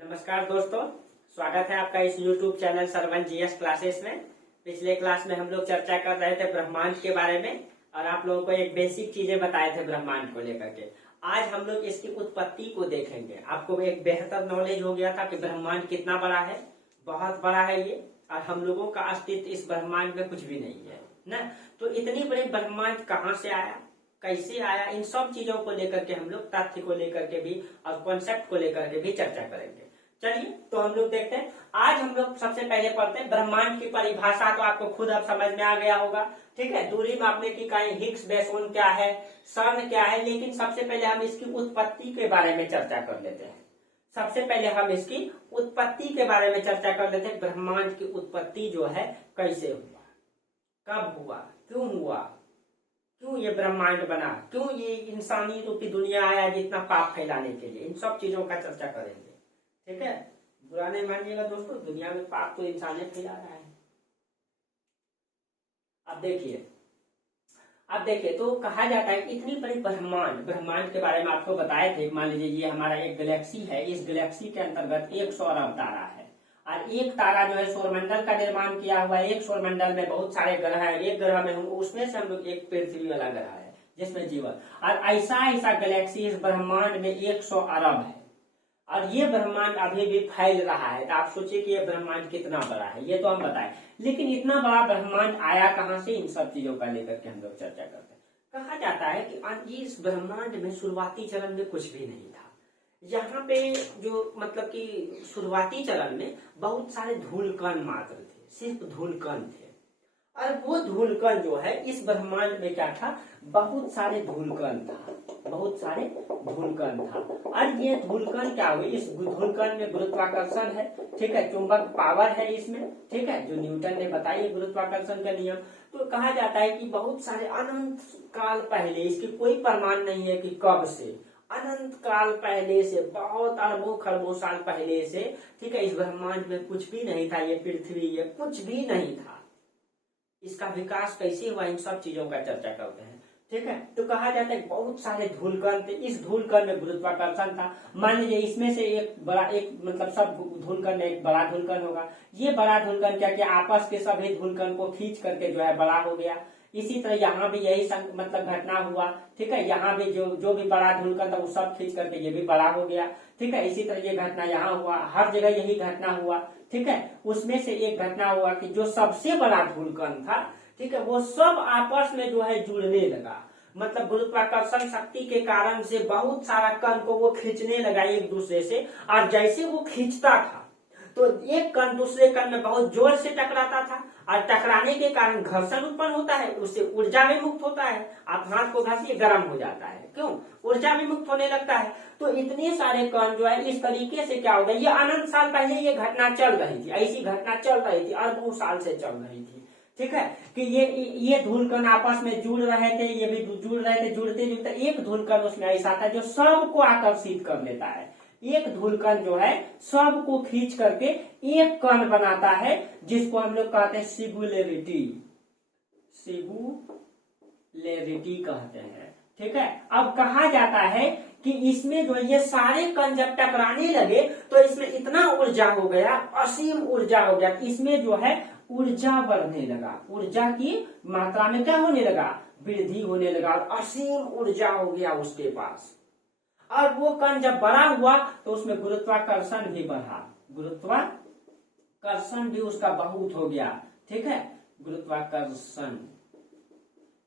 नमस्कार दोस्तों, स्वागत है आपका इस YouTube channel Sarvan GS classes में। पिछले क्लास में हम लोग चर्चा कर रहे थे ब्रह्मांड के बारे में और आप लोगों को एक बेसिक चीजें बताए थे ब्रह्मांड को लेकर के। आज हम लोग इसकी उत्पत्ति को देखेंगे। आपको एक बेहतर नॉलेज हो गया था कि ब्रह्मांड कितना बड़ा है, बहुत बड़ा है ये, और हम लोगों का अस्तित्व इस ब्रह्मांड में कुछ भी नहीं है ना। तो इतनी बड़ी ब्रह्मांड कहाँ से आया, कैसे आया, इन सब चीजों को लेकर के हम लोग तथ्य को लेकर के भी और कॉन्सेप्ट को लेकर के भी चर्चा करेंगे। चलिए तो हम लोग देखते हैं। आज हम लोग सबसे पहले पढ़ते हैं ब्रह्मांड की परिभाषा। तो आपको खुद अब समझ में आ गया होगा, ठीक है। दूरी मापने की इकाई हिग्स बोसोन क्या है, CERN क्या है, लेकिन सबसे पहले हम इसकी उत्पत्ति के बारे में चर्चा कर लेते हैं। सबसे पहले हम इसकी उत्पत्ति के बारे में चर्चा कर लेते हैं। ब्रह्मांड की उत्पत्ति जो है कैसे हुआ, कब हुआ, क्यों ये ब्रह्मांड बना, क्यों ये इंसानी रूपी दुनिया आया जितना पाप फैलाने के लिए, इन सब चीजों का चर्चा करेंगे, ठीक है। बुरा नहीं मानिएगा दोस्तों, दुनिया में पाप तो इंसान ने फैला रहा है। अब देखिए तो कहा जाता है इतनी बड़ी ब्रह्मांड के बारे में आपको बताए थे। मान लीजिए ये हमारा एक गैलेक्सी है, इस गैलेक्सी के अंतर्गत 100 अरब तारा है और एक तारा जो है सौरमंडल का निर्माण किया हुआ है। एक सौरमंडल में बहुत सारे ग्रह है, एक ग्रह में उसमें से हम लोग एक पृथ्वी वाला ग्रह है जिसमें जीवन, और ऐसा गैलेक्सी इस ब्रह्मांड में 100 अरब है और ये ब्रह्मांड अभी भी फैल रहा है। तो आप सोचिए कि ये ब्रह्मांड कितना बड़ा है, ये तो हम बताएं। लेकिन इतना बड़ा ब्रह्मांड आया कहां से, इन सब चीजों का लेकर के हम लोग चर्चा करते हैं। कहा जाता है कि इस ब्रह्मांड में शुरुआती चरण में कुछ भी नहीं था। यहाँ पे जो मतलब कि शुरुआती चरण में बहुत सारे धूलकण मात्र थे, सिर्फ धूलकण थे। और वो धूलकण जो है इस ब्रह्मांड में क्या था, बहुत सारे धूलकण था और ये धूलकण क्या हुए, इस धूलकण में गुरुत्वाकर्षण है, ठीक है, चुंबक पावर है इसमें, ठीक है, जो न्यूटन ने बताई गुरुत्वाकर्षण का नियम। तो कहा जाता है कि बहुत सारे अनंत काल पहले, इसकी कोई प्रमाण नहीं है कि कब से, अनंत काल पहले से, बहुत अरबों खरबों साल पहले से, ठीक है, इस ब्रह्मांड में कुछ भी नहीं था। ये पृथ्वी, ये कुछ भी नहीं था। इसका विकास कैसे हुआ, इन सब चीजों का चर्चा करते हैं, ठीक है। तो कहा जाता है बहुत सारे धूलकण थे, इस धूलकण में गुरुत्वाकर्षण था। मान लीजिए इसमें से एक बड़ा, एक मतलब सब धूलकण में एक बड़ा धूलकण होगा। ये बड़ा धूलकण क्या किया, आपस के सभी धूलकण को खींच करके जो है बड़ा हो गया। इसी तरह यहाँ भी यही मतलब घटना हुआ, ठीक है। यहाँ भी जो भी बड़ा धूलकण था वो सब खींच करके ये भी बड़ा हो गया, ठीक है। इसी तरह ये घटना यहाँ हुआ, हर जगह यही घटना हुआ, ठीक है। उसमें से एक घटना हुआ कि जो सबसे बड़ा धूलकण था, ठीक है, वो सब आपस में जो है जुड़ने लगा। मतलब गुरुत्वाकर्षण शक्ति के कारण से बहुत सारा कण को वो खींचने लगा एक दूसरे से, और जैसे वो खींचता था तो एक कण दूसरे कण में बहुत जोर से टकराता था, और टकराने के कारण घर्षण उत्पन्न होता है, उससे ऊर्जा भी मुक्त होता है। आप हाथ को घसीए गर्म हो जाता है, क्यों, ऊर्जा भी मुक्त होने लगता है। तो इतने सारे कण जो है इस तरीके से क्या होगा, ये अनंत साल पहले ये घटना चल रही थी, ऐसी घटना चल रही थी, अरबों साल से चल रही थी, ठीक है। कि ये धूलकण आपस में जुड़ रहे थे, ये भी जुड़ रहे थे, जुड़ते जुड़ते एक धूलकण उसमें ऐसा था जो सबको आकर्षित कर लेता है। एक धूलकण जो है सबको खींच करके एक कण बनाता है, जिसको हम लोग कहते हैं सिंगुलैरिटी कहते हैं, ठीक है। अब कहा जाता है कि इसमें जो ये सारे कण जब टकराने लगे तो इसमें इतना ऊर्जा हो गया, असीम ऊर्जा हो गया। इसमें जो है ऊर्जा बढ़ने लगा, ऊर्जा की मात्रा में क्या होने लगा, वृद्धि होने लगा, असीम ऊर्जा हो गया उसके पास। और वो कण जब बड़ा हुआ तो उसमें गुरुत्वाकर्षण भी बढ़ा, गुरुत्वाकर्षण भी उसका बहुत हो गया, ठीक है। गुरुत्वाकर्षण,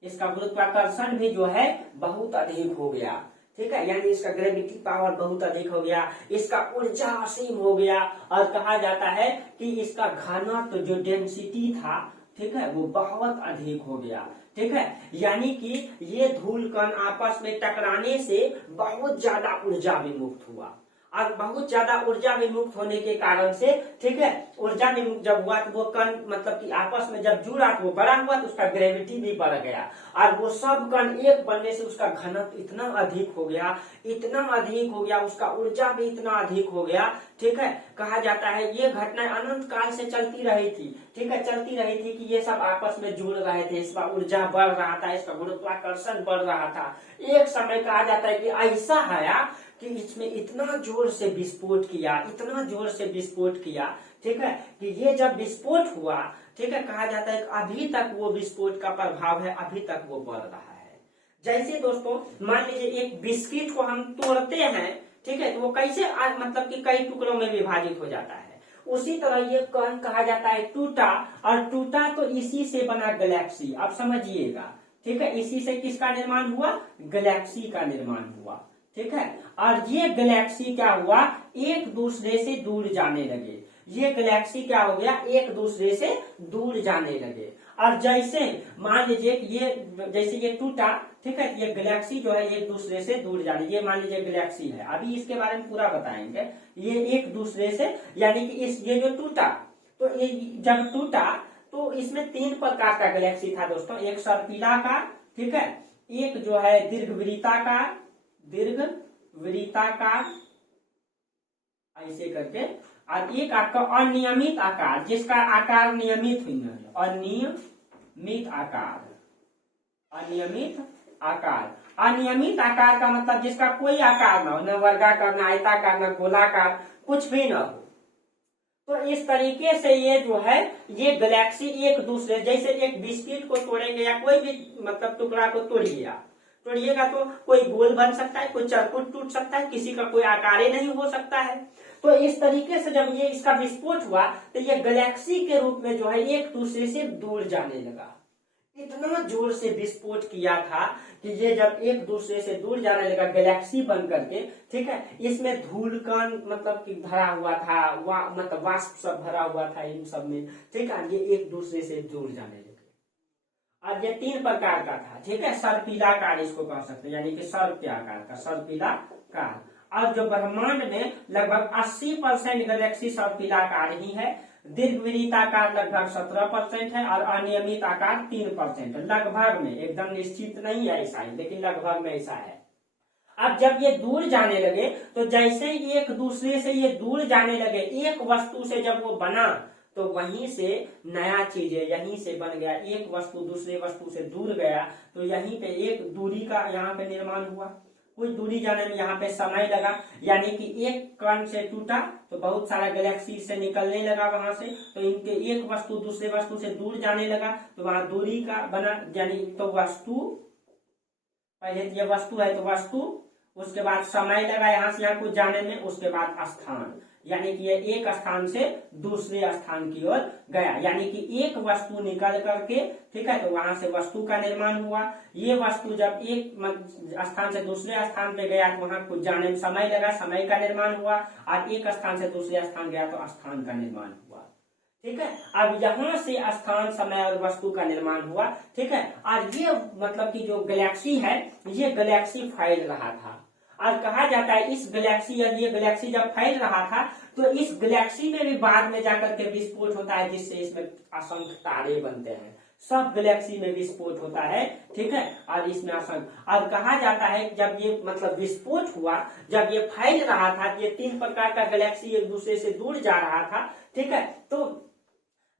इसका गुरुत्वाकर्षण भी जो है बहुत अधिक हो गया, ठीक है। यानी इसका ग्रेविटी पावर बहुत अधिक हो गया, इसका ऊर्जा असीम हो गया। और कहा जाता है कि इसका घनत्व जो डेंसिटी था, ठीक है, वो बहुत अधिक हो गया, ठीक है। यानी कि ये धूलकण आपस में टकराने से बहुत ज्यादा ऊर्जा विमुक्त हुआ, और बहुत ज्यादा ऊर्जा विमुक्त होने के कारण से, ठीक है, ऊर्जा विमुक्त जब हुआ तो वो कण मतलब कि आपस में जब जुड़ा तो वो बड़ा हुआ, तो उसका ग्रेविटी भी बढ़ गया, और वो सब कण एक बनने से उसका घनत्व इतना अधिक हो गया, उसका ऊर्जा भी इतना अधिक हो गया, ठीक है। कहा जाता है ये घटना अनंत काल से चलती रही थी, ठीक है, चलती रही थी कि ये सब आपस में जुड़ रहे थे, इसका ऊर्जा बढ़ रहा था, इसका गुरुत्वाकर्षण बढ़ रहा था। एक समय कहा जाता है कि ऐसा आया कि इसमें इतना जोर से विस्फोट किया, इतना जोर से विस्फोट किया, ठीक है, कि ये जब विस्फोट हुआ, ठीक है, कहा जाता है कि अभी तक वो विस्फोट का प्रभाव है, अभी तक वो बढ़ रहा है। जैसे दोस्तों मान लीजिए एक बिस्किट को हम तोड़ते हैं, ठीक है, तो वो कैसे मतलब कि कई टुकड़ों में विभाजित हो जाता है, उसी तरह ये कण कहा जाता है टूटा, और टूटा तो इसी से बना गैलेक्सी। अब समझिएगा, ठीक है, इसी से किसका निर्माण हुआ, गैलेक्सी का निर्माण हुआ, ठीक है। और ये गैलेक्सी क्या हुआ, एक दूसरे से दूर जाने लगे, ये गैलेक्सी क्या हो गया, एक दूसरे से दूर जाने लगे। और जैसे मान लीजिए ये जैसे ये टूटा, ठीक है, ये गैलेक्सी जो है एक दूसरे से दूर जाने, ये मान लीजिए गैलेक्सी है, अभी इसके बारे में पूरा बताएंगे। ये एक दूसरे से यानी कि इस ये जो टूटा, तो ये जब टूटा तो इसमें 3 प्रकार का गैलेक्सी था दोस्तों, एक सर्पिलाकार, ठीक है, एक जो है दीर्घवृत्ताकार, ऐसे करके, और एक आपका अनियमित आकार, जिसका आकार नियमित हुई है, अनियमित आकार। अनियमित आकार का मतलब जिसका कोई आकार ना हो, न वर्गाकार, न आयताकार, न गोलाकार, कुछ भी न हो। तो इस तरीके से ये जो है ये गैलेक्सी एक दूसरे, जैसे एक बिस्किट को तोड़ेंगे या कोई भी मतलब टुकड़ा को तोड़िएगा तो कोई गोल बन सकता है, कोई चरकुट टूट सकता है, किसी का कोई आकार ही नहीं हो सकता है। तो इस तरीके से जब ये इसका विस्फोट हुआ तो ये गैलेक्सी के रूप में जो है एक दूसरे से दूर जाने लगा। इतना जोर से विस्फोट किया था कि ये जब एक दूसरे से दूर जाने लगा गैलेक्सी बन करके, ठीक है, इसमें धूल कण मतलब कि भरा हुआ था, मतलब वाष्प सब भरा हुआ था इन सब में, ठीक है, ये एक दूसरे से दूर जाने लगे। अब ये 3 प्रकार का था, ठीक है, सर्पिलाकार इसको कह सकते हैं, यानी कि सर्प के आकार का सर्पिलाकार। और जो ब्रह्मांड में लगभग 80% गैलेक्सी सर्पिलाकार ही है, दीर्घवृत्ताकार लगभग 17% है, और अनियमित आकार 3%। लगभग में, एकदम निश्चित नहीं है ऐसा ही, लेकिन लगभग में ऐसा है। अब जब ये दूर जाने लगे तो जैसे एक दूसरे से ये दूर जाने लगे, एक वस्तु से जब वो बना तो वहीं से नया चीज है, यहीं से बन गया। एक वस्तु दूसरे वस्तु से दूर गया तो यहीं पे एक दूरी का यहाँ पे निर्माण हुआ। कुछ दूरी जाने में यहाँ पे समय लगा, यानी कि एक कण से टूटा तो बहुत सारा गैलेक्सी से निकलने लगा वहां से, तो इनके एक वस्तु दूसरे वस्तु से दूर जाने लगा तो वहां दूरी का बना, यानी तो वस्तु, पहले ये वस्तु है तो वस्तु, उसके बाद समय लगा यहाँ से यहाँ कुछ जाने में, उसके बाद स्थान, यानी कि ये एक स्थान से दूसरे स्थान की ओर गया, यानी कि एक वस्तु निकल करके, ठीक है, तो वहां से वस्तु का निर्माण हुआ। ये वस्तु जब एक स्थान से दूसरे स्थान पे गया तो वहां कुछ जाने में समय लगा, समय का निर्माण हुआ, और एक स्थान से दूसरे स्थान गया तो स्थान का निर्माण हुआ, ठीक है। अब यहाँ से स्थान, समय और वस्तु का निर्माण हुआ, ठीक है। और ये मतलब कि जो गैलेक्सी है, ये गैलेक्सी फैल रहा था, और कहा जाता है इस गैलेक्सी, ये गैलेक्सी जब फैल रहा था तो इस गैलेक्सी में भी बाद में जाकर के विस्फोट होता है, जिससे इसमें असंख्य तारे बनते हैं। सब गैलेक्सी में विस्फोट होता है, ठीक है, और इसमें असंख्य, और कहा जाता है जब ये मतलब विस्फोट हुआ, जब ये फैल रहा था, ये 3 प्रकार का गैलेक्सी एक दूसरे से दूर जा रहा था, ठीक है, तो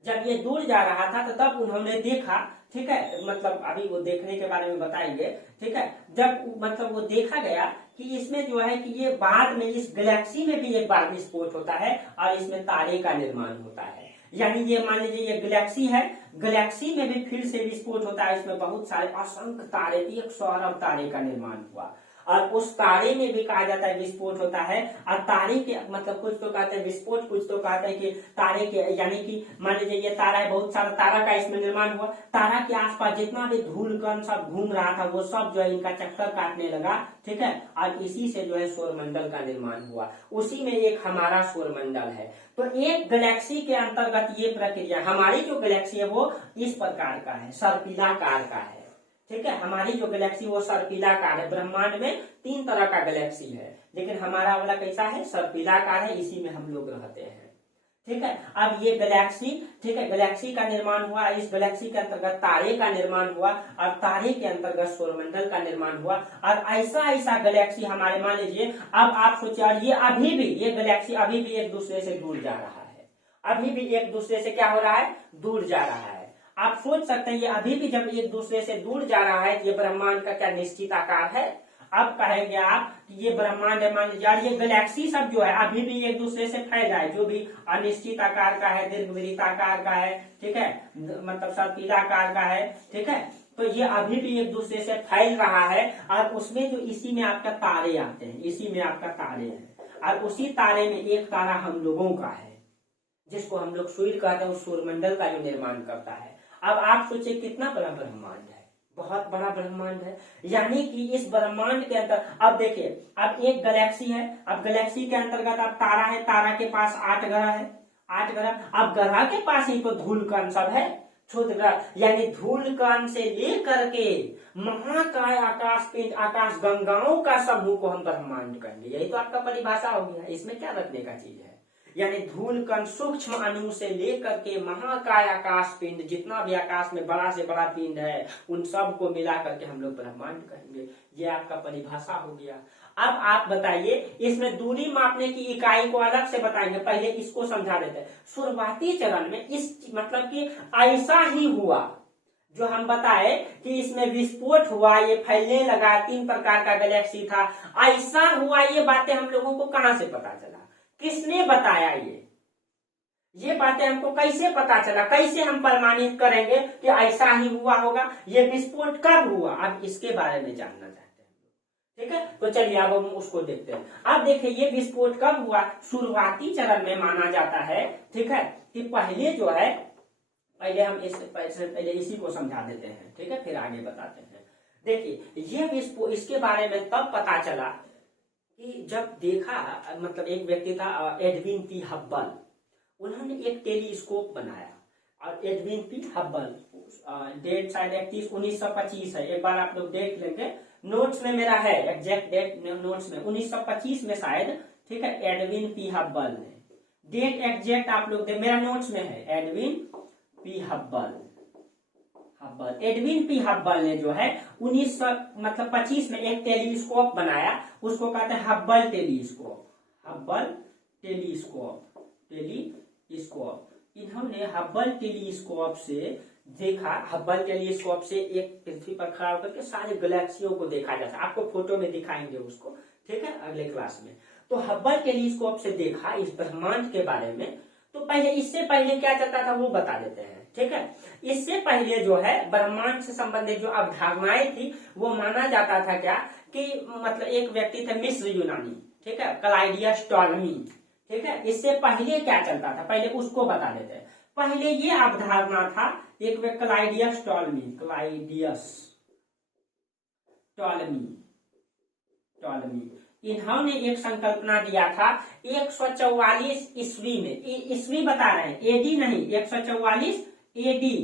जब ये दूर जा रहा था तो तब उन्होंने देखा, ठीक है, मतलब अभी वो देखने के बारे में बताएंगे, ठीक है, जब मतलब वो देखा गया कि इसमें जो है कि ये बाद में इस गैलेक्सी में भी एक बार विस्फोट होता है और इसमें तारे का निर्माण होता है। यानी ये मान लीजिए ये गैलेक्सी है, गैलेक्सी में भी फिर से विस्फोट होता है, इसमें बहुत सारे असंख्य तारे, 100 अरब तारे का निर्माण हुआ, और उस तारे में भी कहा जाता है विस्फोट होता है। और तारे के मतलब कुछ तो कहते हैं विस्फोट, कुछ तो कहते हैं कि तारे के, यानी कि मान लीजिए ये तारा है, बहुत सारा तारा का इसमें निर्माण हुआ, तारा के आसपास जितना भी धूल कण सब घूम रहा था वो सब जो है इनका चक्कर काटने लगा, ठीक है, और इसी से जो है सौरमंडल का निर्माण हुआ। उसी में एक हमारा सौरमंडल है। तो एक गैलेक्सी के अंतर्गत ये प्रक्रिया, हमारी जो गैलेक्सी है वो इस प्रकार का है, सर्पिलाकार का है, ठीक है। हमारी जो गैलेक्सी वो सर्पिलाकार है। ब्रह्मांड में 3 तरह का गैलेक्सी है, लेकिन हमारा वाला कैसा है, सर्पिलाकार है, इसी में हम लोग रहते हैं, ठीक है। अब ये गैलेक्सी, ठीक है, गैलेक्सी का निर्माण हुआ, इस गैलेक्सी के अंतर्गत तारे का निर्माण हुआ, और तारे के अंतर्गत सौरमंडल का निर्माण हुआ, और ऐसा ऐसा गैलेक्सी हमारे, मान लीजिए अब आप सोचिए, और ये अभी भी, ये गैलेक्सी अभी भी एक दूसरे से दूर जा रहा है, अभी भी एक दूसरे से क्या हो रहा है, दूर जा रहा है। आप सोच सकते हैं ये अभी भी जब एक दूसरे से दूर जा रहा है तो ये ब्रह्मांड का क्या निश्चित आकार है। अब कहेंगे आप कि ये ब्रह्मांड है, मान लीजिए यार ये गैलेक्सी सब जो है अभी भी एक दूसरे से फैल रहा है, जो भी अनिश्चित आकार का है, दीर्घवृत्ताकार का है, ठीक है, मतलब सर्पिलाकार का है, ठीक है, तो ये अभी भी एक दूसरे से फैल रहा है। और उसमें जो इसी में आपका तारे आते हैं, इसी में आपका तारे हैं, और उसी तारे में एक तारा हम लोगों का है जिसको हम लोग सूर्य कहते हैं, उस सूर्यमंडल का जो निर्माण करता है। अब आप सोचिए कितना बड़ा ब्रह्मांड है, बहुत बड़ा ब्रह्मांड है। यानी कि इस ब्रह्मांड के अंदर अब देखिए, अब एक गैलेक्सी है, अब गैलेक्सी के अंतर्गत अब तारा है, तारा के पास 8 ग्रह है, 8 ग्रह, अब ग्रह के पास ही तो धूल कण सब है, क्षुद्र ग्रह, यानी धूल कण से लेकर के महाकाय आकाश पिंड, आकाश गंगाओं का समूह को हम ब्रह्मांड कहेंगे। यही तो आपका परिभाषा हो गया, इसमें क्या रखने का चीज है। यानी धूल कण सूक्ष्म अणु से लेकर के महाकाय आकाश पिंड, जितना भी आकाश में बड़ा से बड़ा पिंड है, उन सब को मिला करके हम लोग ब्रह्मांड कहेंगे। ये आपका परिभाषा हो गया। अब आप बताइए, इसमें दूरी मापने की इकाई को अलग से बताएंगे, पहले इसको समझा देते हैं। शुरुआती चरण में इस मतलब कि ऐसा ही हुआ जो हम बताए कि इसमें विस्फोट हुआ, ये फैलने लगा, 3 प्रकार का गैलेक्सी था, ऐसा हुआ। ये बातें हम लोगों को कहां से पता चला, किसने बताया? ये बातें हमको कैसे पता चला, कैसे हम प्रमाणित करेंगे कि ऐसा ही हुआ होगा? ये विस्फोट कब हुआ, अब इसके बारे में जानना चाहते हैं, ठीक है। तो चलिए अब हम उसको देखते हैं। अब देखिए ये विस्फोट कब हुआ, शुरुआती चरण में माना जाता है, ठीक है, कि पहले जो है, पहले हम पहले इसी को समझा देते हैं, ठीक है, फिर आगे बताते हैं। देखिए ये विस्फोट, इसके बारे में तब पता चला कि जब देखा, मतलब एक व्यक्ति था एडविन पी हब्बल, उन्होंने एक टेलीस्कोप बनाया। और एडविन पी हब्बल, डेट शायद 1925 है, एक बार आप लोग देख लेंगे, नोट्स में मेरा है एग्जैक्ट डेट, नोट्स में 1925 में शायद, ठीक है, एडविन पी हब्बल ने, डेट एग्जैक्ट आप लोग मेरा नोट्स में है, Edwin P Hubble, Edwin P Hubble ने जो है 1925 में एक टेलीस्कोप बनाया, उसको कहते हैं हब्बल टेलीस्कोप, हब्बल टेलीस्कोप। इन्होंने हब्बल टेलीस्कोप से देखा, हब्बल टेलीस्कोप से एक पृथ्वी पर खड़ा होकर के सारे गैलेक्सियों को देखा जा सकता, आपको फोटो में दिखाएंगे उसको, ठीक है, अगले क्लास में। तो हब्बल टेलीस्कोप से देखा इस ब्रह्मांड के बारे में। तो पहले, इससे पहले क्या चलता था वो बता देते हैं, ठीक है। इससे पहले जो है ब्रह्मांड से संबंधित जो अवधारणाएं थी, वो माना जाता था क्या कि मतलब एक व्यक्ति थे मिस्र यूनानी, ठीक है, क्लाइडियस टॉलमी, ठीक है। इससे पहले क्या चलता था, पहले उसको बता देते हैं। पहले ये अवधारणा था, एक व्यक्ति क्लाइडियस टॉलमी, इन्होंने एक संकल्पना दिया था 144 ईस्वी में, ईस्वी बता रहे हैं, एडी नहीं, 144 एडी,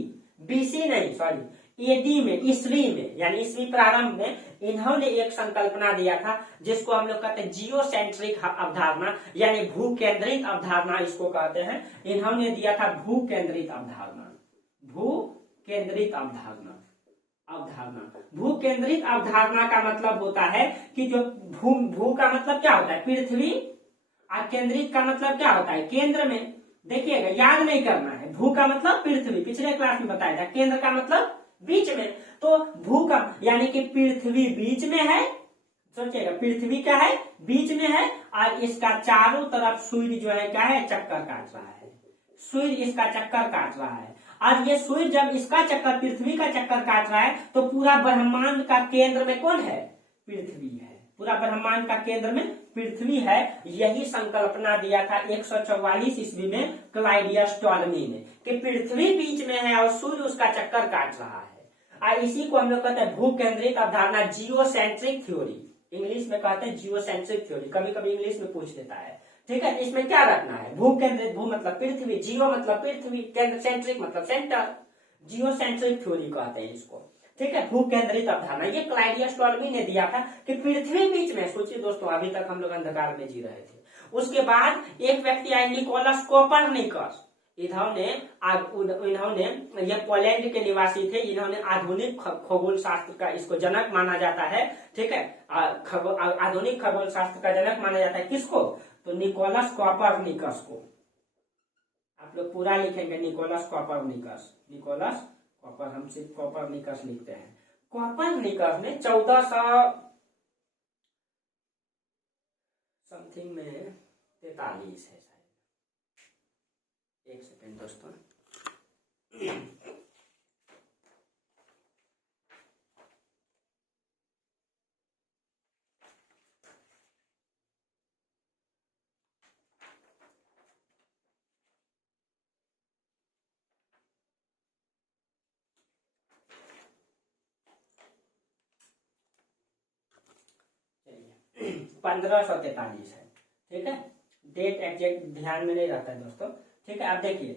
बीसी नहीं, सॉरी, एडी में, ईस्वी में, यानी ईस्वी प्रारंभ में इन्होंने एक संकल्पना दिया था, जिसको हम लोग कहते हैं जियोसेंट्रिक अवधारणा, यानी भू केंद्रित अवधारणा इसको कहते हैं। इन्होंने दिया था भू केंद्रित अवधारणा, भू केंद्रित अवधारणा का मतलब होता है कि जो भू का मतलब क्या होता है, पृथ्वी, और केंद्रित का मतलब क्या होता है, केंद्र में। देखिएगा, याद नहीं करना है, भू का मतलब पृथ्वी, पिछले क्लास में बताया था, केंद्र का मतलब बीच में। तो भू का यानी कि पृथ्वी बीच में है, सोचिएगा पृथ्वी क्या है, बीच में है, और इसका चारों तरफ सूर्य जो है क्या है, चक्कर काट रहा है, सूर्य इसका चक्कर काट रहा है। और ये सूर्य जब इसका चक्कर, पृथ्वी का चक्कर काट रहा है, तो पूरा ब्रह्मांड का केंद्र में कौन है, पृथ्वी है, पूरा ब्रह्मांड का केंद्र में पृथ्वी है। यही संकल्पना दिया था 144 ईस्वी में क्लाइडियस टॉलमी ने, कि पृथ्वी बीच में है और सूर्य उसका चक्कर काट रहा है। और इसी को हम लोग कहते हैं भू केंद्रित अवधारणा, जियोसेंट्रिक थ्योरी, इंग्लिश में कहते हैं जियोसेंट्रिक थ्योरी, कभी कभी इंग्लिश में पूछ देता है, ठीक है। इसमें क्या रखना है, भू केंद्रित, भू मतलब पृथ्वी, जियो मतलब पृथ्वी, केंद्र, सेंट्रिक मतलब सेंटर, जियोसेंट्रिक थ्योरी कहते हैं इसको, ठीक है, भू केंद्रित अवधारणा। ये क्लाइडियस टॉलमी ने दिया था कि पृथ्वी बीच में। सोचिए दोस्तों, अभी तक हम लोग अंधकार में जी रहे थे। उसके बाद एक व्यक्ति आए, निकोलस कोपरनिकस, इन्होंने ये पोलैंड के निवासी थे, इन्होंने आधुनिक खगोल शास्त्र का इसको जनक माना जाता है, ठीक है, आधुनिक खगोल शास्त्र का जनक माना जाता है। किसको, तो निकोलस कोपरनिकस को। आप लोग पूरा लिखेंगे, निकोलस कोपरनिकस, हम सिर्फ कोपरनिकस लिखते हैं। कोपरनिकस ने समथिंग में 43 है शायद। एक सेकेंड दोस्तों। चलिए 1543 है, ठीक है। डेट एग्जैक्ट ध्यान में नहीं रहता है दोस्तों, ठीक है। अब देखिए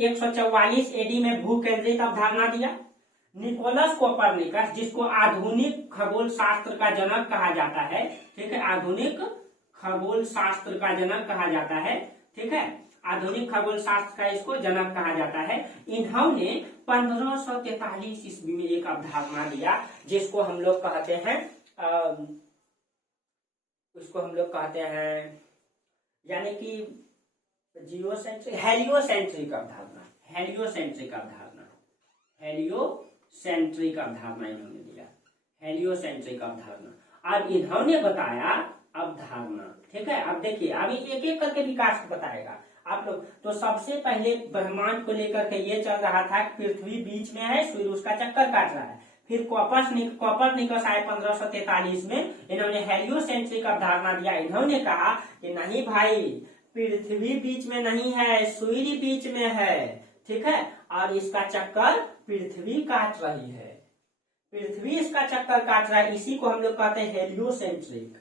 144 एडी में भू केंद्रित अवधारणा दिया निकोलस कोपरनिकस, जिसको आधुनिक खगोल शास्त्र का जनक कहा जाता है, ठीक है। आधुनिक खगोल शास्त्र का जनक कहा जाता है, ठीक है। आधुनिक खगोल शास्त्र का इसको जनक कहा जाता है। इन्होंने 1543 ईस्वी में एक अवधारणा दिया जिसको हम लोग कहते हैं उसको हम लोग कहते हैं यानी कि जियोसेंट्रिक हेलियोसेंट्रिक अवधारणा, हेलियोसेंट्रिक अवधारणा, हेलियोसेंट्रिक अवधारणा इन्होंने दिया, हेलियोसेंट्रिक अवधारणा। और इन्होंने बताया अवधारणा, ठीक है। अब देखिए अभी एक एक करके विकास बताएगा आप लोग। तो सबसे पहले ब्रह्मांड को लेकर के ये चल रहा था कि पृथ्वी बीच में है, सूर्य उसका चक्कर काट रहा है। फिर कोपरनिकस आए 1543 में, इन्होंने हेलियोसेंट्रिक अवधारणा दिया। इन्होंने कहा कि नहीं भाई, पृथ्वी बीच में नहीं है, सूर्य बीच में है, ठीक है। और इसका चक्कर पृथ्वी काट रही है, पृथ्वी इसका चक्कर काट रहा है। इसी को हम लोग कहते हैं हेलियोसेंट्रिक,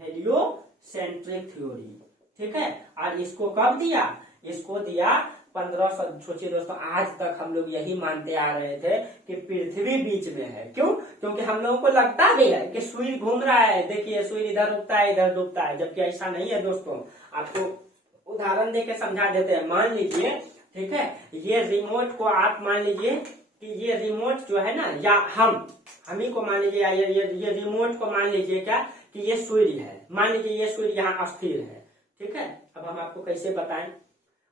हेलियोसेंट्रिक थ्योरी, ठीक है। और इसको कब दिया? इसको दिया 1500। सोचिए दोस्तों, आज तक हम लोग यही मानते आ रहे थे कि पृथ्वी बीच में है। क्यों? क्योंकि हम लोगों को लगता भी है कि सूर्य घूम रहा है, देखिए सूर्य इधर उगता है इधर डूबता है, जबकि ऐसा नहीं है दोस्तों। आपको उदाहरण देके समझा देते हैं। मान लीजिए, ठीक है, ये रिमोट को आप मान लीजिए कि ये रिमोट जो है ना, या हम ही को मान लीजिए, ये रिमोट को मान लीजिए क्या कि ये सूर्य है। मान लीजिए ये सूर्य यहाँ अस्थिर है, ठीक है। अब हम आपको कैसे बताएं?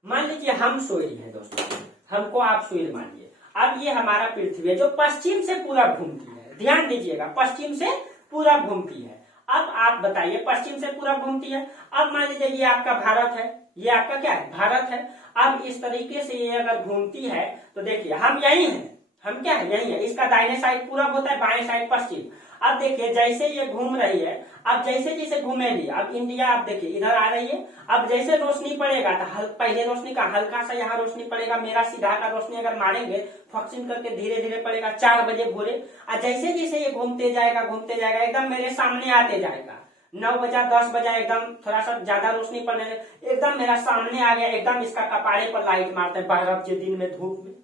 मान लीजिए हम सूर्य हैं दोस्तों, हमको आप सूर्य मानिए। अब ये हमारा पृथ्वी है जो पश्चिम से पूरा घूमती है, ध्यान दीजिएगा, पश्चिम से पूरा घूमती है। अब आप बताइए, पश्चिम से पूरा घूमती है। अब मान लीजिए ये आपका भारत है, ये आपका क्या है? भारत है। अब इस तरीके से ये अगर घूमती है तो देखिए हम यही हैं, हम क्या है? यही है। इसका दाहिने साइड पूरब होता है, बाएं साइड पश्चिम। अब देखिए जैसे ये घूम रही है, अब जैसे जैसे घूमेगी, अब इंडिया आप देखिए इधर आ रही है। अब जैसे रोशनी पड़ेगा तो पहले रोशनी का हल्का सा यहाँ रोशनी पड़ेगा, मेरा सीधा का रोशनी अगर मारेंगे फक्सिन करके धीरे धीरे पड़ेगा 4 बजे भोरे। और जैसे जैसे ये घूमते जाएगा एकदम मेरे सामने आते जाएगा। 9 बजा 10 बजा एकदम थोड़ा सा ज्यादा रोशनी पड़ने लगे, एकदम मेरा सामने आ गया, एकदम इसका कपाड़े पर लाइट मारते हैं 12 बजे दिन में धूप में,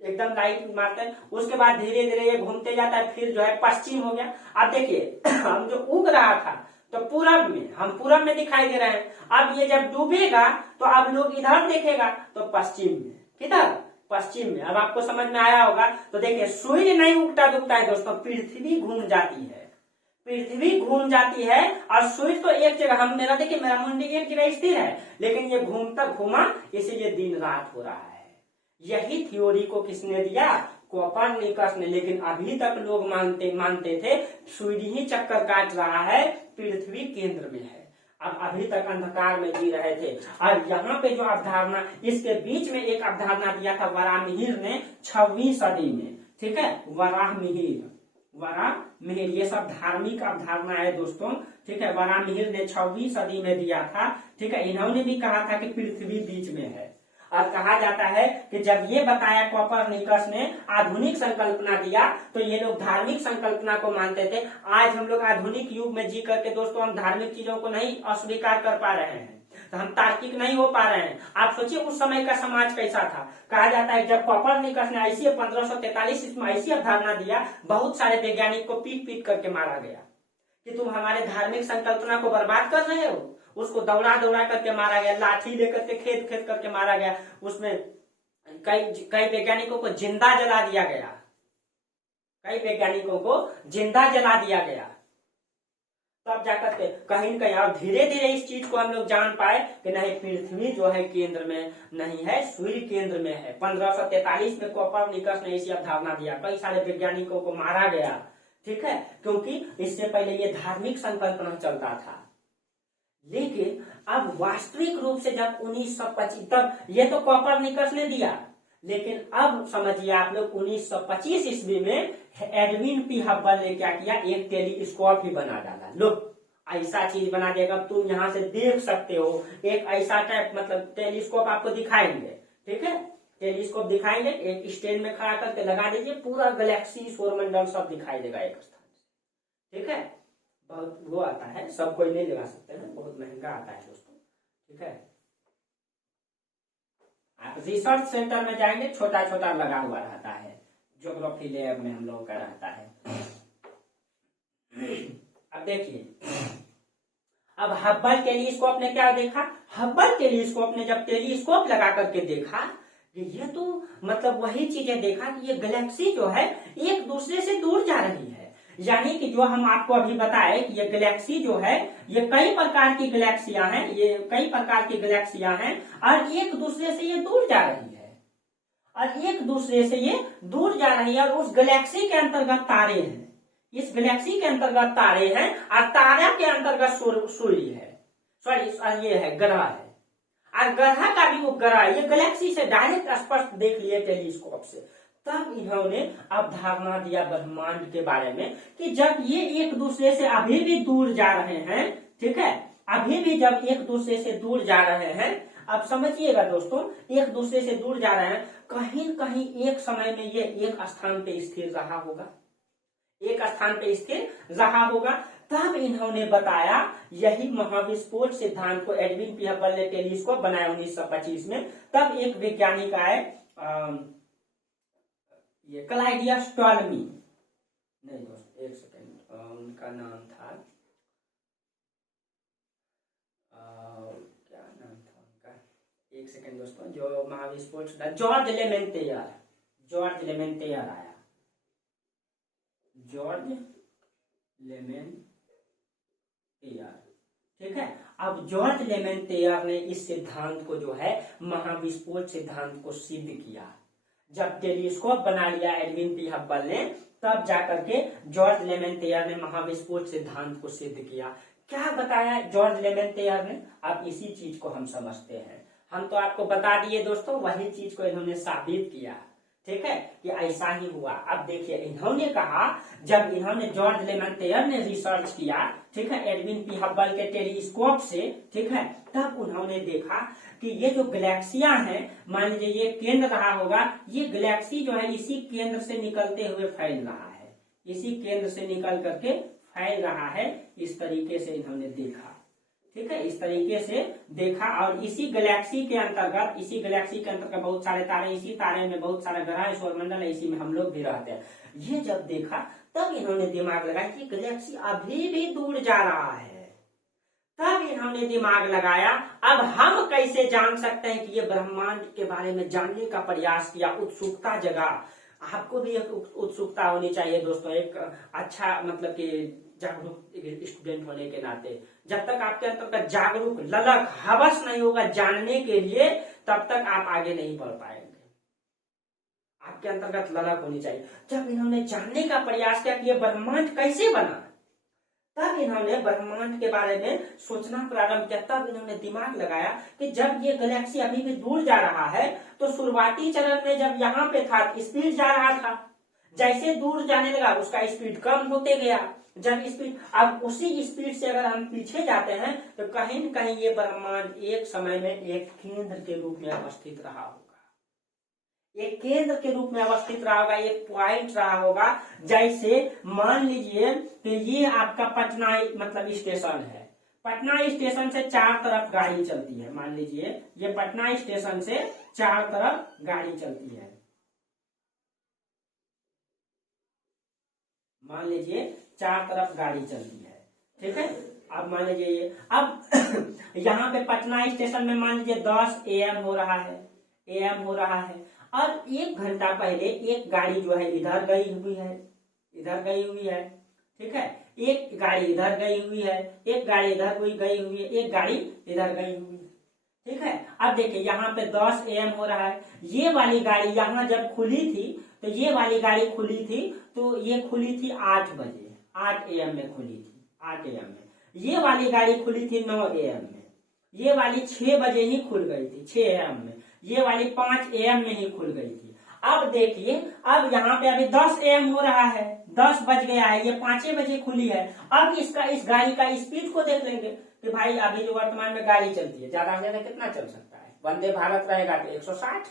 एकदम लाइट मारते हैं। उसके बाद धीरे धीरे ये घूमते जाता है, फिर जो है पश्चिम हो गया। अब देखिए हम जो उग रहा था तो पूरब में, हम पूरब में दिखाई दे रहे हैं। अब ये जब डूबेगा तो अब लोग इधर देखेगा तो पश्चिम में, किधर? पश्चिम में। अब आपको समझ में आया होगा। तो देखिए सूर्य नहीं उगता डूबता है दोस्तों, पृथ्वी घूम जाती है, पृथ्वी घूम जाती है। और सूर्य तो एक जगह, हम मेरा देखिए मेरा मुंडी एक जगह स्थिर है, लेकिन ये घूमता घूमा, इसीलिए दिन रात हो रहा है। यही थ्योरी को किसने दिया? कोपरनिकस ने। लेकिन अभी तक लोग मानते थे सूर्य ही चक्कर काट रहा है, पृथ्वी केंद्र में है। अब अभी तक अंधकार में जी रहे थे। और यहाँ पे जो अवधारणा, इसके बीच में एक अवधारणा दिया था वराहमिहिर ने 6वीं सदी में, ठीक है। वराहमिहिर, ये सब धार्मिक अवधारणा है दोस्तों, ठीक है। वराहमिहिर ने 6वीं सदी में दिया था, ठीक है। इन्होंने भी कहा था कि पृथ्वी बीच में है। और कहा जाता है कि जब ये बताया कोपरनिकस ने, आधुनिक संकल्पना दिया, तो ये लोग धार्मिक संकल्पना को मानते थे। आज हम लोग आधुनिक युग में जी करके दोस्तों हम धार्मिक चीजों को नहीं अस्वीकार कर पा रहे हैं, तो हम तार्किक नहीं हो पा रहे हैं। आप सोचिए उस समय का समाज कैसा था। कहा जाता है जब कोपरनिकस ने ऐसी 1543 में ऐसी अवधारणा दिया, बहुत सारे वैज्ञानिक को पीट पीट करके मारा गया कि तुम हमारे धार्मिक संकल्पना को बर्बाद कर रहे हो। उसको दौड़ा दौड़ा करके मारा गया, लाठी लेकर के खेद खेद करके मारा गया। उसमें कई वैज्ञानिकों को जिंदा जला दिया गया, कई वैज्ञानिकों को जिंदा जला दिया गया। तब जाकर के कहीं न कहीं और धीरे धीरे इस चीज को हम लोग जान पाए कि नहीं, पृथ्वी जो है केंद्र में नहीं है, सूर्य केंद्र में है। 1543 में कोपरनिकस ने ऐसी अवधारणा दिया, कई सारे वैज्ञानिकों को मारा गया, ठीक है, क्योंकि इससे पहले ये धार्मिक संकल्पना चलता था। लेकिन अब वास्तविक रूप से जब 1925, तब ये तो कोपरनिकस ने दिया, लेकिन अब समझिए आप लोग 1925 ईस्वी में एडविन पी हब्बल ने क्या किया, एक टेलीस्कोप ही बना डाला। लो ऐसा चीज बना देगा, तुम यहाँ से देख सकते हो, एक ऐसा टाइप मतलब टेलीस्कोप आपको दिखाएंगे, ठीक है, टेलीस्कोप दिखाएंगे, एक स्टैंड में खड़ा करके लगा दीजिए, पूरा गैलेक्सी सौरमंडल सब दिखाई देगा एक स्थान से, ठीक है। बहुत वो आता है, सब कोई नहीं लगा सकते हैं, बहुत महंगा आता है दोस्तों, ठीक है। आप रिसर्च सेंटर में जाएंगे, छोटा छोटा लगा हुआ रहता है, ज्योग्राफी लैब में हम लोगों का रहता है। अब देखिए, अब हब्बल टेलीस्कोप ने क्या देखा, हब्बल टेलीस्कोप ने जब टेलीस्कोप लगा करके देखा कि ये तो मतलब वही चीजें देखा कि ये गैलेक्सी जो है एक दूसरे से दूर जा रही है, यानी कि जो हम आपको अभी बताए कि ये गैलेक्सी जो है, ये कई प्रकार की गैलेक्सियां हैं, ये कई प्रकार की गैलेक्सियां हैं और एक दूसरे से ये दूर जा रही है, और एक दूसरे से ये दूर जा रही है, और उस गैलेक्सी के अंतर्गत तारे हैं, इस गैलेक्सी के अंतर्गत तारे हैं, और तारा के अंतर्गत सूर्य है, सॉरी ये है ग्रह है, और ग्रह का भी उपग्रह, ये गैलेक्सी से डायरेक्ट स्पष्ट देख लिए टेलीस्कोप से। तब इन्होंने अब धारणा दिया ब्रह्मांड के बारे में कि जब ये एक दूसरे से अभी भी दूर जा रहे हैं, ठीक है, अभी भी जब एक दूसरे से दूर जा रहे हैं, अब समझिएगा दोस्तों, एक दूसरे से दूर जा रहे हैं, कहीं न कहीं एक समय में ये एक स्थान पे स्थिर रहा होगा, एक स्थान पे स्थिर रहा होगा। तब इन्होंने बताया, यही महाविस्फोट सिद्धांत को एडविन पी हब्बल ने टेलीस्कोप बनाया 1925 में। तब एक वैज्ञानिक आए, ये क्लाइडियस टॉलमी, नहीं दोस्त एक सेकेंड, उनका नाम था क्या नाम था उनका, एक सेकेंड दोस्तों, जो महाविस्फोट जॉर्ज लेमेंटेयर, जॉर्ज लेमेंटेयर आया, जॉर्ज लेमेंटेयर, ठीक है। अब जॉर्ज लेमेंटेयर ने इस सिद्धांत को जो है महाविस्फोट सिद्धांत को सिद्ध किया। जब टेलीस्कोप बना लिया एडविन पी हब्बल ने, तब जाकर के जॉर्ज लेमेंटेयर ने महाविस्फोट सिद्धांत को सिद्ध किया। क्या बताया जॉर्ज लेमेंटेयर ने, अब इसी चीज को हम समझते हैं। हम तो आपको बता दिए दोस्तों, वही चीज को इन्होंने साबित किया, ठीक है, कि ऐसा ही हुआ। अब देखिए, इन्होंने कहा, जब इन्होंने जॉर्ज लेमेंटेयर ने रिसर्च किया, ठीक है, एडविन पी हब्बल के टेलीस्कोप से, ठीक है, तब उन्होंने देखा कि ये जो गैलेक्सियां हैं, मान लीजिए ये केंद्र रहा होगा, ये गैलेक्सी जो है इसी केंद्र से निकलते हुए फैल रहा है, इसी केंद्र से निकल करके फैल रहा है। इस तरीके से इन्होंने देखा, ठीक है, इस तरीके से देखा, और इसी गैलेक्सी के अंतर्गत, इसी गैलेक्सी के अंतर्गत बहुत सारे तारे, इसी तारे में बहुत सारे ग्रह, सौरमंडल है, इसी में हम लोग भी रहते हैं। ये जब देखा, तब इन्होंने दिमाग लगाया कि गैलेक्सी अभी भी दूर जा रहा है। तब इन्होंने दिमाग लगाया, अब हम कैसे जान सकते हैं कि ये ब्रह्मांड के बारे में जानने का प्रयास किया, उत्सुकता जगा। आपको भी एक उत्सुकता होनी चाहिए दोस्तों, एक अच्छा मतलब कि जागरूक स्टूडेंट होने के नाते। जब तक आपके अंदर जागरूक ललक हवस नहीं होगा जानने के लिए, तब तक आप आगे नहीं बढ़ पाएंगे। आपके अंतर्गत ललक होनी चाहिए। जब इन्होंने जानने का प्रयास किया कि ये ब्रह्मांड कैसे बना, तब इन्होंने ब्रह्मांड के बारे में सोचना प्रारंभ किया। तब इन्होंने दिमाग लगाया कि जब ये गैलेक्सी अभी भी दूर जा रहा है, तो शुरुआती चरण में जब यहाँ पे था स्पीड जा रहा था, जैसे दूर जाने लगा उसका स्पीड कम होते गया। जब स्पीड, अब उसी स्पीड से अगर हम पीछे जाते हैं, तो कहीं न कहीं ये ब्रह्मांड एक समय में एक केंद्र के रूप में अवस्थित रहा होगा, एक केंद्र के रूप में अवस्थित रहा होगा, एक पॉइंट रहा होगा। जैसे मान लीजिए कि ये आपका पटना मतलब स्टेशन है, पटना स्टेशन से चार तरफ गाड़ी चलती है। मान लीजिए ये पटना स्टेशन से चार तरफ गाड़ी चलती है, मान लीजिए चार तरफ गाड़ी चलती है, ठीक है। अब मान लीजिए ये, अब यहाँ पे पटना स्टेशन में मान लीजिए 10 AM हो रहा है, AM हो रहा है, और 1 घंटा पहले एक गाड़ी जो है इधर गई हुई है, इधर गई हुई है, ठीक है, एक गाड़ी इधर गई हुई है, एक गाड़ी इधर कोई गई हुई है, एक गाड़ी इधर गई हुई है, ठीक है। अब देखिए यहाँ पे 10 AM हो रहा है, ये वाली गाड़ी यहाँ जब खुली थी तो ये वाली गाड़ी खुली थी, तो ये खुली थी 8 बजे, 8 AM में खुली थी, 8 AM में। ये वाली गाड़ी खुली थी 9 AM में। ये वाली 6 बजे ही खुल गई थी, 6 AM में। ये वाली 5 AM में ही खुल गई थी। अब देखिए, अब यहाँ पे अभी 10 AM हो रहा है, 10 बज गया है, ये 5 बजे खुली है। अब इस गाड़ी का स्पीड को देख लेंगे कि भाई अभी जो वर्तमान में गाड़ी चलती है ज्यादा से ज्यादा कितना चल सकता है। वंदे भारत रहेगा तो 160,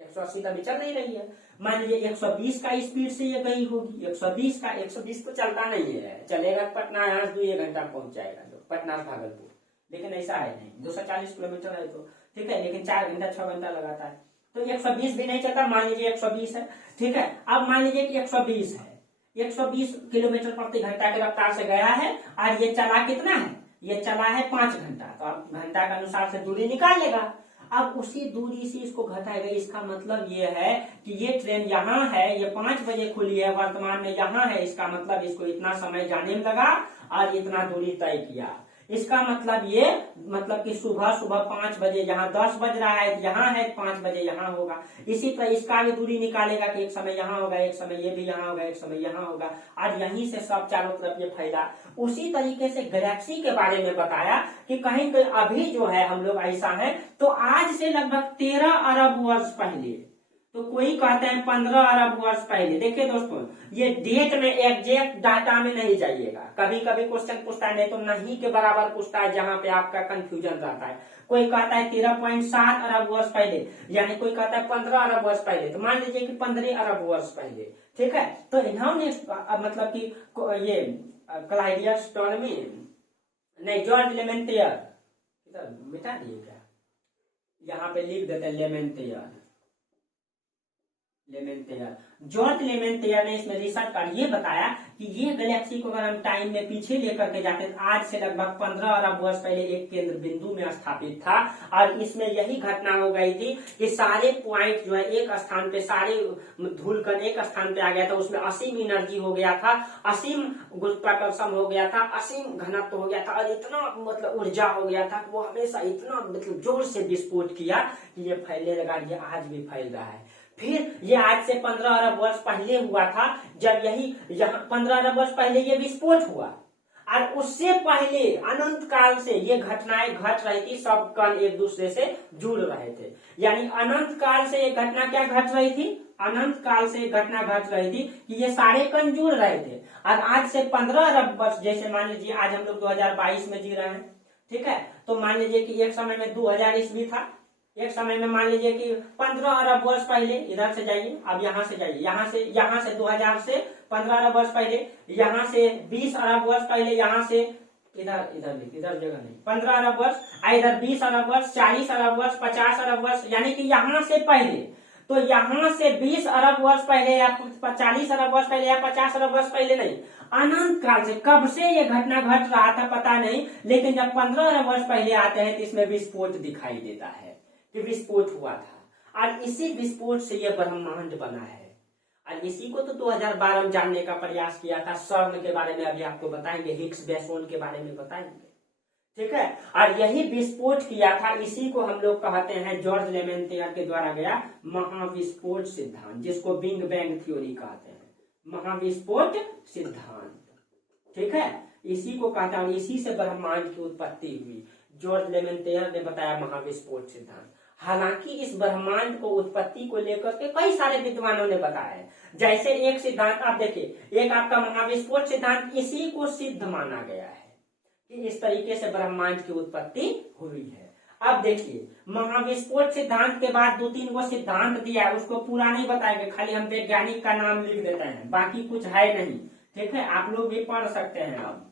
180 तो अभी चल नहीं रही है। मान लीजिए 120 का स्पीड से ये गई होगी, 120 तो चलता नहीं है, चलेगा पटना यहाँ से 2 घंटा पहुंच जाएगा, तो पटना से भागलपुर, लेकिन ऐसा है नहीं, 240 किलोमीटर है तो ठीक है, लेकिन 4 घंटा 6 घंटा लगाता है, तो 120 भी नहीं चलता। मान लीजिए 120 है, ठीक है। अब मान लीजिए कि 120 है, 120 किलोमीटर प्रति घंटा की रफ्तार से गया है, और ये चला कितना है, ये चला है 5 घंटा, तो अब घंटा के अनुसार से दूरी निकाल लेगा। अब उसी दूरी से इसको घटाएगा। इसका मतलब ये है कि ये ट्रेन यहाँ है, ये 5 बजे खुली है, वर्तमान में यहाँ है, इसका मतलब इसको इतना समय जाने में लगा और इतना दूरी तय किया। इसका मतलब ये मतलब कि सुबह 5 बजे, यहाँ 10 बज रहा है, यहाँ है 5 बजे यहाँ होगा। इसी तरह इसका भी दूरी निकालेगा कि एक समय यहाँ होगा, एक समय ये भी यहाँ होगा, एक समय यहाँ होगा, और यहीं से सब चारों तरफ ये फैला। उसी तरीके से गैलेक्सी के बारे में बताया कि कहीं कहीं अभी जो है हम लोग ऐसा है, तो आज से लगभग 13 अरब वर्ष पहले, तो कोई कहते हैं 15 अरब वर्ष पहले। देखिए दोस्तों, ये डेट में एग्जैक्ट डाटा में नहीं जाइएगा, कभी कभी क्वेश्चन पूछता है, नहीं तो नहीं के बराबर पूछता है, जहां पे आपका कंफ्यूजन रहता है। कोई कहता है 13.7 अरब वर्ष पहले, यानी कोई कहता है 15 अरब वर्ष पहले, तो मान लीजिए कि 15 अरब वर्ष पहले, ठीक है। तो इन्होंने मतलब कि ये क्लाइडियस टॉर्मी नहीं, जॉर्ज लेमेंटियर, मिटा दिए क्या, यहाँ पे लिख देते हैं लेमेंटियर, जॉर्ज लेमेंटियर ने इसमें रिसर्च कर ये बताया कि ये गैलेक्सी को अगर हम टाइम में पीछे लेकर के जाते हैं, आज से लगभग 15 अरब वर्ष पहले एक केंद्र बिंदु में स्थापित था, और इसमें यही घटना हो गई थी कि सारे पॉइंट जो है एक स्थान पे, सारे धूलकण एक स्थान पे आ गया था, उसमें असीम एनर्जी हो गया था, असीम गुरुत्वाकर्षण हो गया था, असीम घनत्व हो गया था, और इतना मतलब ऊर्जा हो गया था कि वो हमेशा इतना मतलब जोर से विस्फोट किया कि ये फैलने लगा। ये आज भी फैल रहा है। फिर ये आज से 15 अरब वर्ष पहले हुआ था, जब यही यहाँ 15 अरब वर्ष पहले ये विस्फोट हुआ, और उससे पहले अनंत काल से ये घटनाएं घट रही थी, सब कण एक दूसरे से जुड़ रहे थे। यानी अनंत काल से ये घटना क्या घट रही थी, अनंत काल से घटना घट रही थी कि ये सारे कण जुड़ रहे थे। और आज से 15 अरब वर्ष, जैसे मान लीजिए आज हम लोग 2022 में जी रहे हैं, ठीक है, तो मान लीजिए कि एक समय में 2000 ईस्वी था, एक समय में मान लीजिए कि 15 अरब वर्ष पहले, इधर से जाइए, अब यहाँ से जाइए, यहाँ से 2000 से 15 अरब वर्ष पहले, यहाँ से 20 अरब वर्ष पहले, यहाँ से इधर जगह नहीं, 15 अरब वर्ष, इधर 20 अरब वर्ष, 40 अरब वर्ष, 50 अरब वर्ष, यानी कि यहाँ से पहले, तो यहाँ से 20 अरब वर्ष पहले या 40 अरब वर्ष पहले या 50 अरब वर्ष पहले नहीं, अनंत काल से कब से ये घटना घट रहा था पता नहीं, लेकिन जब 15 अरब वर्ष पहले आते हैं तो इसमें विस्फोट दिखाई देता है कि विस्फोट हुआ था, और इसी विस्फोट से यह ब्रह्मांड बना है। और इसी को तो 2012 में जानने का प्रयास किया था। CERN के बारे में अभी आपको बताएंगे, हिग्स बोसोन के बारे में बताएंगे, ठीक है। और यही विस्फोट किया था, इसी को हम लोग कहते हैं जॉर्ज लेमेंटियर के द्वारा गया महाविस्फोट सिद्धांत, जिसको बिग बैंग थ्योरी कहते हैं, महाविस्फोट सिद्धांत, ठीक है। इसी को कहते हैं, इसी से ब्रह्मांड की उत्पत्ति हुई। जॉर्ज लेमेंटियर ने बताया महाविस्फोट सिद्धांत। हालांकि इस ब्रह्मांड को उत्पत्ति को लेकर के कई सारे विद्वानों ने बताया है। जैसे एक सिद्धांत आप देखिए, एक आपका महाविस्फोट सिद्धांत, इसी को सिद्ध माना गया है कि इस तरीके से ब्रह्मांड की उत्पत्ति हुई है। अब देखिए, महाविस्फोट सिद्धांत के बाद 2-3 को सिद्धांत दिया है, उसको पूरा नहीं बताएंगे, खाली हम वैज्ञानिक का नाम लिख देते हैं, बाकी कुछ है नहीं, ठीक है। आप लोग भी पढ़ सकते हैं अब।